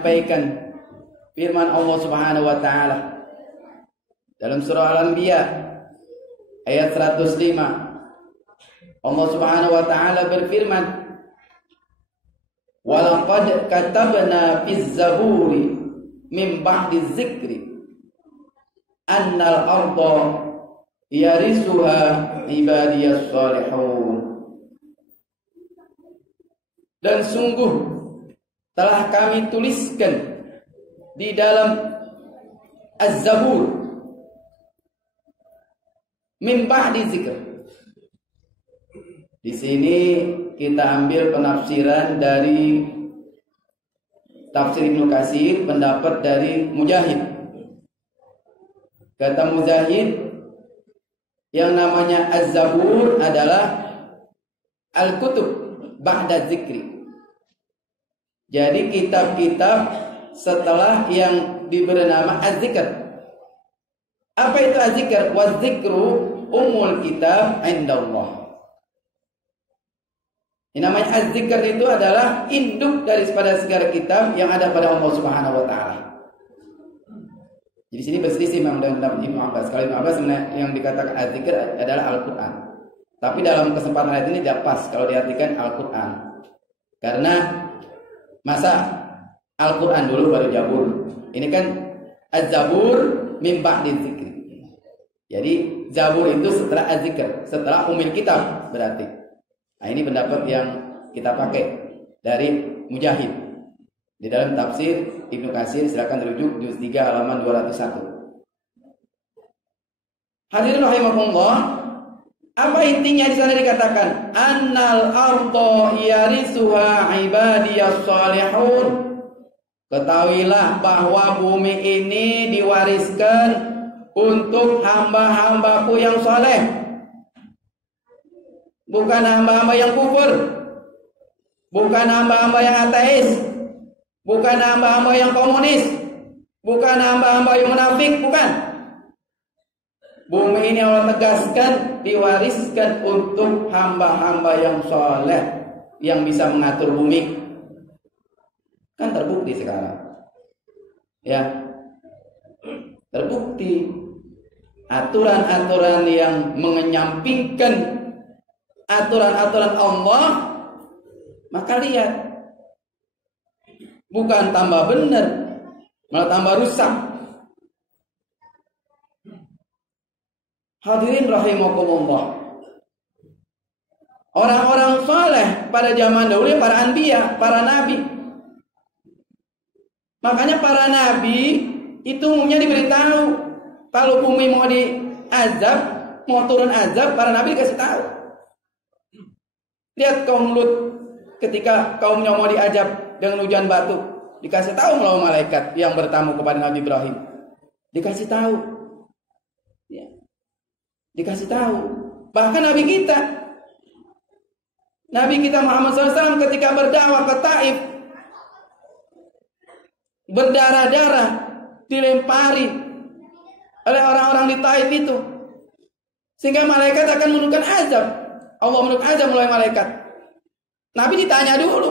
menyampaikan firman Allah Subhanahu wa taala dalam surah Al-Anbiya ayat 105. Allah Subhanahu wa taala berfirman, "Wa laqad katabna fiz zaburi min ba'di dzikri annal arda yarisuha ibadiyas salihun." Dan sungguh telah kami tuliskan di dalam Az-Zabur min ba'di dzikr. Di sini kita ambil penafsiran dari tafsir Ibnu Katsir, pendapat dari Mujahid. Kata Mujahid, yang namanya Az-Zabur adalah Al-Kutub ba'da dzikri. Jadi kitab-kitab setelah yang diberi nama Az-Zikr. Apa itu Az-Zikr? Wa-dzikru umul kitab indallah. Ini namanya Az-Zikr itu adalah induk daripada segala kitab yang ada pada Allah Subhanahu wa taala. Jadi sini berselisih memang dengan Ibnu Abbas. Kalau Ibnu Abbas yang dikatakan Az-Zikr adalah Al-Qur'an. Tapi dalam kesempatan ayat ini tidak pas kalau diartikan Al-Qur'an. Karena masa Al-Qur'an dulu baru Zabur. Ini kan Az-Zabur min ba'di dzikri. Jadi Zabur itu setelah Az-Zikr, setelah umil kitab berarti. Nah, ini pendapat yang kita pakai dari Mujahid. Di dalam tafsir Ibnu Katsir silakan rujuk juz 3 halaman 201. Hadirin rahimakumullah, apa intinya di sana dikatakan? Annal arda yarisuha ibadiyas salihun. Ketahuilah bahwa bumi ini diwariskan untuk hamba-hambaku yang saleh. Bukan hamba-hamba yang kufur, bukan hamba-hamba yang ateis, bukan hamba-hamba yang komunis, bukan hamba-hamba yang munafik, bukan. Bumi ini Allah tegaskan diwariskan untuk hamba-hamba yang soleh, yang bisa mengatur bumi. Kan terbukti sekarang, ya, terbukti aturan-aturan yang menyampingkan aturan-aturan Allah, maka lihat, bukan tambah benar, malah tambah rusak. Hadirin rahimakumullah, orang-orang saleh pada zaman dahulu, para anbiya, para nabi. Makanya para nabi itu umumnya diberitahu kalau bumi mau diazab, mau turun azab, para nabi dikasih tahu. Lihat kaum Lut ketika kaumnya mau diazab dengan hujan batu, dikasih tahu melalui malaikat yang bertamu kepada Nabi Ibrahim. Dikasih tahu. Ya. Dikasih tahu. Bahkan Nabi kita Muhammad SAW ketika berdakwah ke Taif, berdarah-darah, dilempari oleh orang-orang di Taif itu, sehingga malaikat akan menurunkan azab. Allah menurunkan azab melalui malaikat. Nabi ditanya dulu,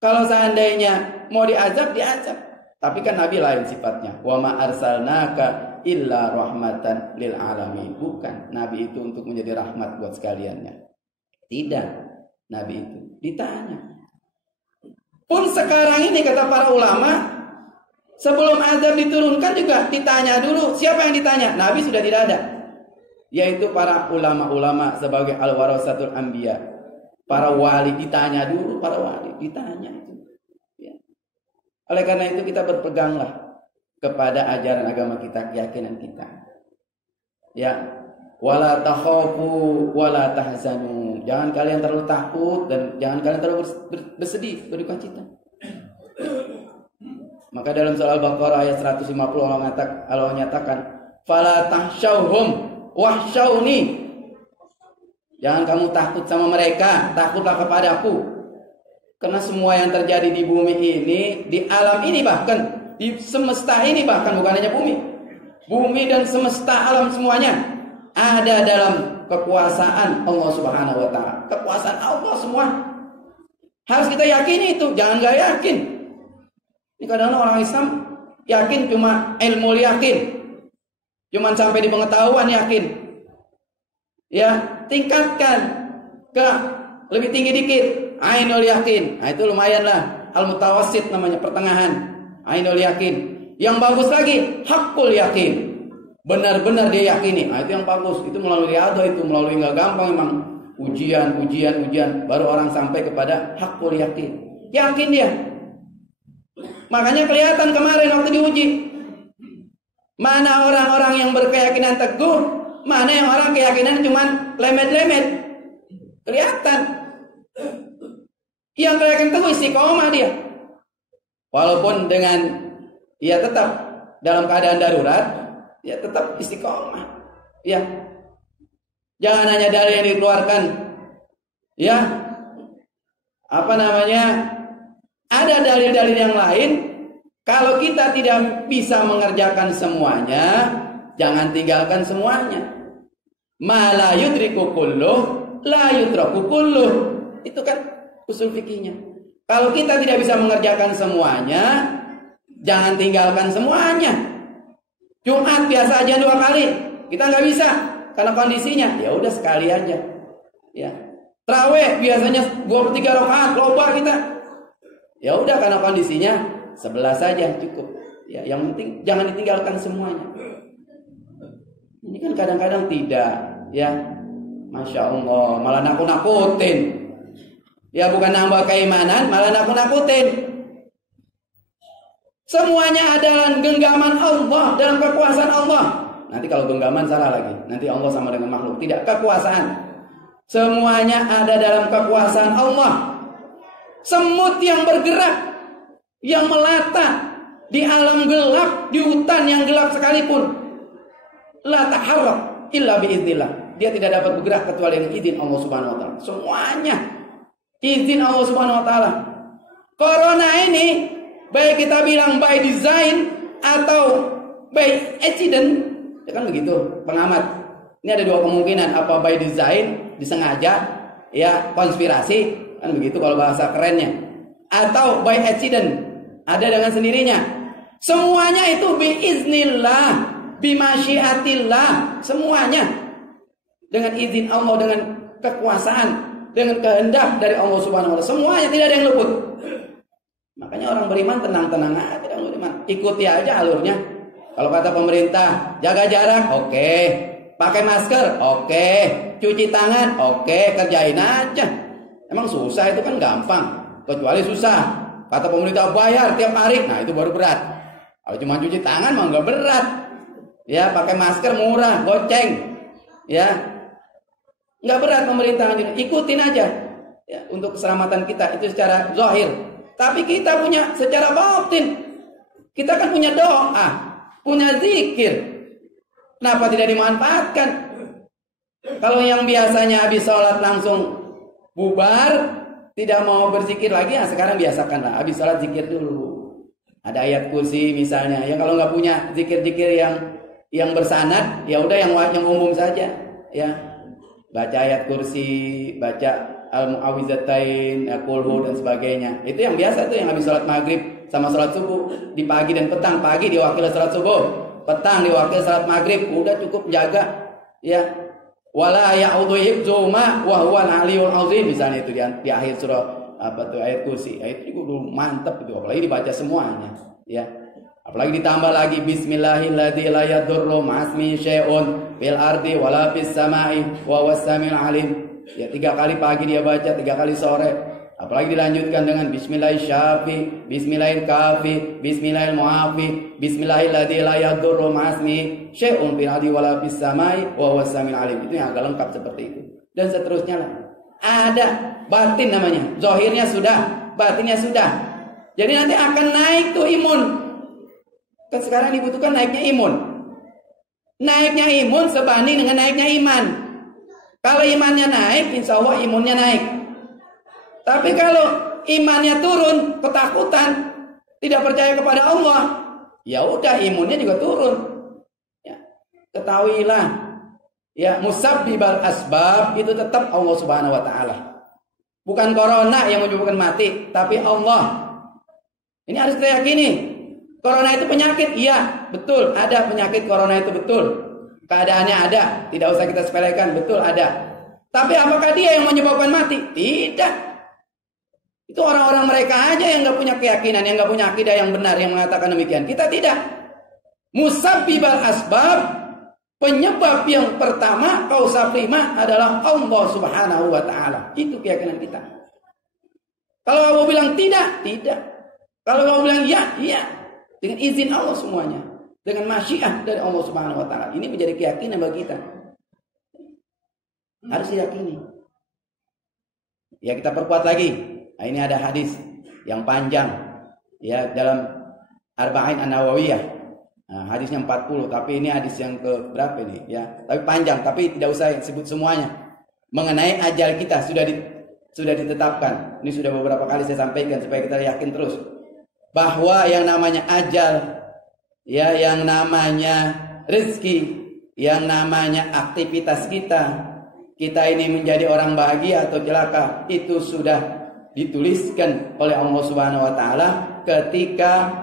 kalau seandainya mau diazab, diazab. Tapi kan Nabi lain sifatnya. Wa ma arsalnaka illa rahmatan lil alamin. Bukan, Nabi itu untuk menjadi rahmat buat sekaliannya. Tidak, Nabi itu ditanya. Pun sekarang ini kata para ulama, sebelum azab diturunkan juga ditanya dulu. Siapa yang ditanya? Nabi sudah tidak ada. Yaitu para ulama-ulama sebagai al-warasatul anbiya. Para wali ditanya dulu, para wali ditanya itu. Ya. Oleh karena itu kita berpeganglah kepada ajaran agama kita, keyakinan kita. Ya, wala takhafu wala tahzanu. Jangan kalian terlalu takut dan jangan kalian terlalu bersedih, berduka cita. Maka dalam surah Al-Baqarah ayat 150 Allah nyatakan, fala tahsyauhum wahsyauni. Jangan kamu takut sama mereka, takutlah kepadaku. Karena semua yang terjadi di bumi ini, di alam ini bahkan, di semesta ini bahkan, bukan hanya bumi. Bumi dan semesta alam semuanya ada dalam kekuasaan Allah Subhanahu wa taala. Kekuasaan Allah semua. Harus kita yakini itu, jangan gak yakin. Ini kadang-kadang orang Islam yakin cuma ilmu yakin. Cuman sampai di pengetahuan yakin. Ya, tingkatkan ke lebih tinggi dikit. Ainul yakin. Nah, itu lumayan lah. Al-mutawassit namanya, pertengahan. Ainul yakin. Yang bagus lagi, hakul yakin. Benar-benar dia yakini. Nah, itu yang bagus. Itu melalui riyadhah, itu melalui nggak gampang memang. Ujian. Baru orang sampai kepada hakul yakin. Yakin dia. Makanya kelihatan kemarin waktu diuji. Mana orang-orang yang berkeyakinan teguh, mana yang orang keyakinan cuma lemet-lemet. Kelihatan. Yang keyakinan teguh istiqomah dia. Walaupun dengan ya tetap dalam keadaan darurat, ya tetap istiqomah. Ya. Jangan hanya dalil yang dikeluarkan. Ya. Ada dalil-dalil yang lain. Kalau kita tidak bisa mengerjakan semuanya, jangan tinggalkan semuanya. Ma la yudriku kulluh, la yudraku kulluh. Itu kan usul fikihnya. Kalau kita tidak bisa mengerjakan semuanya, jangan tinggalkan semuanya. Jumat biasa aja 2 kali, kita nggak bisa karena kondisinya. Ya udah sekali aja. Ya. Tarawih biasanya 23 rakaat, loba kita. Ya udah karena kondisinya 11 saja cukup. Ya, yang penting jangan ditinggalkan semuanya. Ini kan kadang-kadang tidak, ya. Masya Allah, malah nakut-nakutin. Ya bukan nambah keimanan, malah nakut-nakutin. Semuanya adalah genggaman Allah, dalam kekuasaan Allah. Nanti kalau genggaman salah lagi. Nanti Allah sama dengan makhluk. Tidak, kekuasaan. Semuanya ada dalam kekuasaan Allah. Semut yang bergerak, yang melata di alam gelap, di hutan yang gelap sekalipun, la taharrak illa biiznillah. Dia tidak dapat bergerak kecuali dengan izin Allah Subhanahu wa taala. Semuanya izin Allah Subhanahu wa taala. Corona ini baik kita bilang by design atau by accident, ya kan begitu pengamat. Ini ada 2 kemungkinan, apa by design, disengaja, ya konspirasi, kan begitu kalau bahasa kerennya, atau by accident, ada dengan sendirinya. Semuanya itu biiznillah, bimasyiatillah, semuanya dengan izin Allah, dengan kekuasaan, dengan kehendak dari Allah Subhanahu wa taala. Semuanya tidak ada yang luput. Makanya orang beriman tenang-tenang aja, orang beriman. Ikuti aja alurnya. Kalau kata pemerintah, jaga jarak, oke. Pakai masker, oke. Cuci tangan, oke. Kerjain aja. Emang susah itu kan gampang. Kecuali susah. Kata pemerintah bayar tiap hari, nah itu baru berat. Kalau cuma cuci tangan mah nggak berat. Ya, pakai masker murah, goceng. Ya, nggak berat pemerintah. Ikutin aja. Ya, untuk keselamatan kita itu secara zahir. Tapi kita punya secara batin. Kita kan punya doa, punya zikir. Kenapa tidak dimanfaatkan? Kalau yang biasanya habis sholat langsung bubar, tidak mau berzikir lagi, ya sekarang biasakanlah. Habis sholat zikir dulu. Ada ayat kursi misalnya. Ya kalau nggak punya zikir-zikir yang bersanad, ya udah yang umum saja. Ya, baca ayat kursi, baca al-mu'awwizatain, qul dan sebagainya. Itu yang biasa, itu yang habis sholat maghrib sama sholat subuh. Di pagi dan petang, pagi diwakili sholat subuh, petang diwakili sholat maghrib. Udah cukup jaga. Ya, wala ya'udhu hifzuhuma wa huwal aliyul azim, misalnya itu di akhir surah ayat kursi. Itu juga mantap itu, apalagi dibaca semuanya. Ya, apalagi ditambah lagi bismillahilladzi la yadurru ma'asmi syai'un fil ardi wala fis samai wa huwas samiul alim. Ya 3 kali pagi dia baca, 3 kali sore. Apalagi dilanjutkan dengan bismillahirrahmanirrahim, bismillahirrahmanirrahim, bismillahirrahmanirrahim, bismillahilladzi la yadurru ma'asmi syai'un fil ardi wala fis samai wa huwas samiul alim. Itu yang agak lengkap seperti itu. Dan seterusnya lah. Ada batin namanya. Zahirnya sudah, batinnya sudah. Jadi nanti akan naik tuh imun. Kan sekarang dibutuhkan naiknya imun. Naiknya imun sebanding dengan naiknya iman. Kalau imannya naik, insya Allah imunnya naik. Tapi kalau imannya turun, ketakutan, tidak percaya kepada Allah, ya udah imunnya juga turun. Ya, ketahuilah, ya musabbibal asbab itu tetap Allah Subhanahu wa taala. Bukan corona yang menyebabkan mati, tapi Allah. Ini harus kita yakini. Corona itu penyakit, iya, betul, ada penyakit corona itu betul. Keadaannya ada, tidak usah kita sepelekan, betul ada. Tapi apakah dia yang menyebabkan mati? Tidak. Itu orang-orang mereka aja yang nggak punya keyakinan, yang nggak punya akidah yang benar, yang mengatakan demikian. Kita tidak. Musabbibal asbab, penyebab yang pertama, kausa prima adalah Allah Subhanahu wa Ta'ala. Itu keyakinan kita. Kalau kamu bilang tidak, tidak. Kalau kamu bilang ya, iya. Dengan izin Allah semuanya. Dengan masyiah dari Allah Subhanahu wa Ta'ala. Ini menjadi keyakinan bagi kita. Harus diyakini. Ya, kita perkuat lagi. Nah, ini ada hadis yang panjang. Ya, dalam Arba'in An-Nawawiyah. Nah, hadisnya 40. Tapi ini hadis yang ke berapa ini? Ya, tapi panjang. Tapi tidak usah sebut semuanya. Mengenai ajal kita sudah ditetapkan. Ini sudah beberapa kali saya sampaikan supaya kita yakin terus. Bahwa yang namanya ajal, ya, yang namanya rezeki, yang namanya aktivitas kita ini menjadi orang bahagia atau celaka, itu sudah dituliskan oleh Allah Subhanahu wa Ta'ala ketika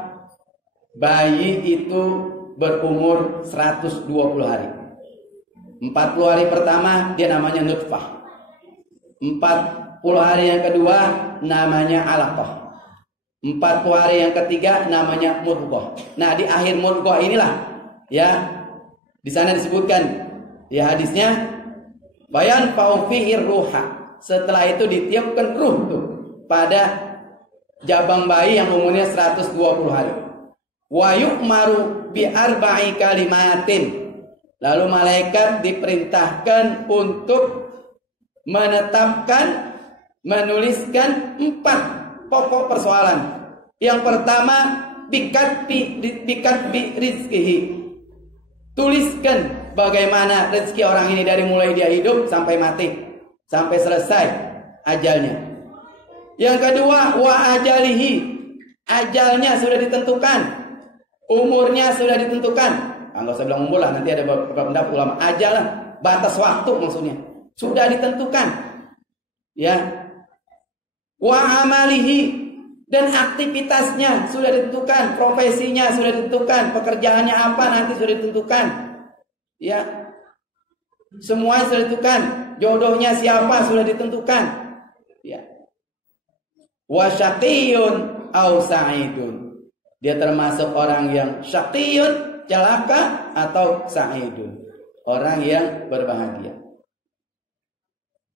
bayi itu berumur 120 hari. 40 hari pertama dia namanya nutfah. 40 hari yang kedua namanya alaqah. 40 hari yang ketiga namanya mudghah. Nah, di akhir mudghah inilah, ya, di sana disebutkan, ya, hadisnya bayan faufi'ir ruha. Setelah itu ditiupkan ruh tuh pada jabang bayi yang umurnya 120 hari. Wa yu'maru bi arba'i kalimatin. Lalu malaikat diperintahkan untuk menetapkan, menuliskan 4 pokok persoalan. Yang pertama, bikatbi rizkihi. Tuliskan bagaimana rezeki orang ini dari mulai dia hidup sampai mati, sampai selesai ajalnya. Yang kedua, wa ajalihi. Ajalnya sudah ditentukan, umurnya sudah ditentukan. Enggak usah bilang umur lah, nanti ada beberapa pendapat ulama. Ajal lah, batas waktu maksudnya sudah ditentukan. Ya. Wa amalihi, dan aktivitasnya sudah ditentukan, profesinya sudah ditentukan, pekerjaannya apa nanti sudah ditentukan. Ya. Semua sudah ditentukan, jodohnya siapa sudah ditentukan. Ya. Wa syaqiyun au sa'idun. Dia termasuk orang yang syaqiyun, celaka, atau sa'idun, orang yang berbahagia.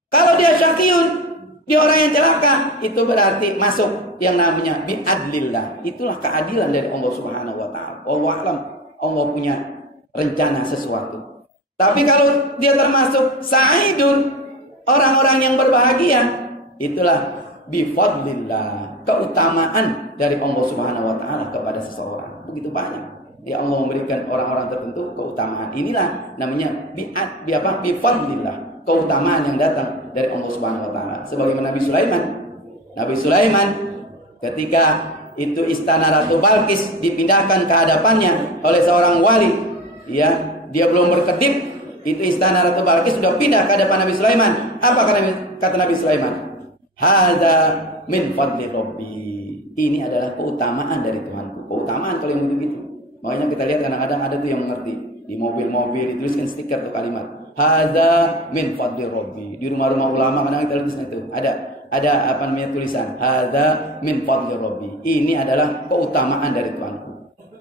Kalau dia syaqiyun, dia orang yang celaka, itu berarti masuk yang namanya bi'adlillah. Itulah keadilan dari Allah Subhanahu wa Ta'ala. Wallahu a'lam, Allah punya rencana sesuatu. Tapi kalau dia termasuk sa'idun, orang-orang yang berbahagia, itulah bifadlillah, keutamaan dari Allah Subhanahu wa Ta'ala kepada seseorang. Begitu banyak. Ya, Allah memberikan orang-orang tertentu keutamaan. Inilah namanya bifadlillah, keutamaan yang datang dari Allah Subhanahu wa Ta'ala. Sebagaimana Nabi Sulaiman. Nabi Sulaiman ketika itu istana Ratu Balkis dipindahkan ke hadapannya oleh seorang wali, ya, dia belum berkedip, itu istana Ratu Balkis sudah pindah ke hadapan Nabi Sulaiman. Apa kata Nabi Sulaiman? Hadza min fadli rabbi. Ini adalah keutamaan dari Tuhanku. Keutamaan kalau yang begitu. Makanya kita lihat kadang-kadang ada tuh yang mengerti. Di mobil-mobil dituliskan stiker tuh kalimat hadza min fadli rabbi. Di rumah-rumah ulama kadang kita tuliskan itu. Ada apa namanya tulisan hadza min fadli rabbi. Ini adalah keutamaan dari Tuhanku.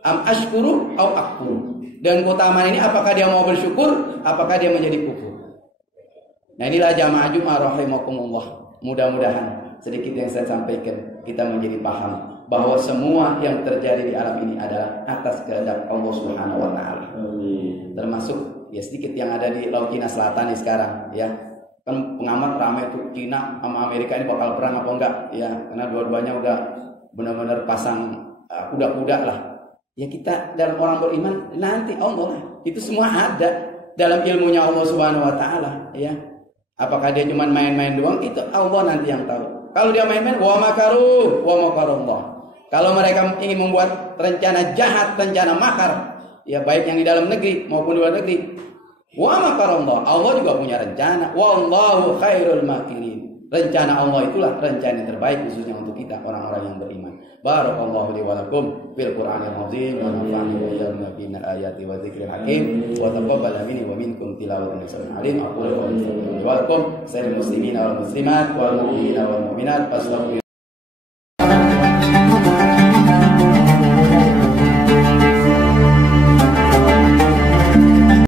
Am ashkuru au akfur. Dan keutamaan ini apakah dia mau bersyukur, apakah dia menjadi kufur. Nah, inilah jamaah Jumat rahimakumullah. Mudah-mudahan sedikit yang saya sampaikan kita menjadi paham bahwa semua yang terjadi di alam ini adalah atas kehendak Allah Subhanahu wa Ta'ala. Termasuk ya sedikit yang ada di Laut Cina Selatan nih sekarang, ya. Kan pengamat ramai itu Cina sama Amerika ini bakal perang apa enggak, ya. Karena dua-duanya udah benar-benar pasang kuda-kuda lah. Ya, kita dalam orang beriman nanti Allah lah. Itu semua ada dalam ilmunya Allah Subhanahu wa Ta'ala, ya. Apakah dia cuma main-main doang, itu Allah nanti yang tahu. Kalau dia main-main, wa makaru wa makarullah. Kalau mereka ingin membuat rencana jahat, rencana makar, ya baik yang di dalam negeri maupun di luar negeri, wa makarullah, Allah juga punya rencana. Wallahu khairul makirin. Rencana Allah itulah rencana yang terbaik khususnya untuk kita orang-orang yang beriman. Barakallahu li wa lakum fil Qur'anil azim wa nafa'ani wa iyyakum minal ayati wa dzikril hakim wa taqabbal minni wa minkum tilawatan sami'an alim. Aqulu qawli wa lakum sal muslimina wal muslimat wal mu'minina wal mu'minat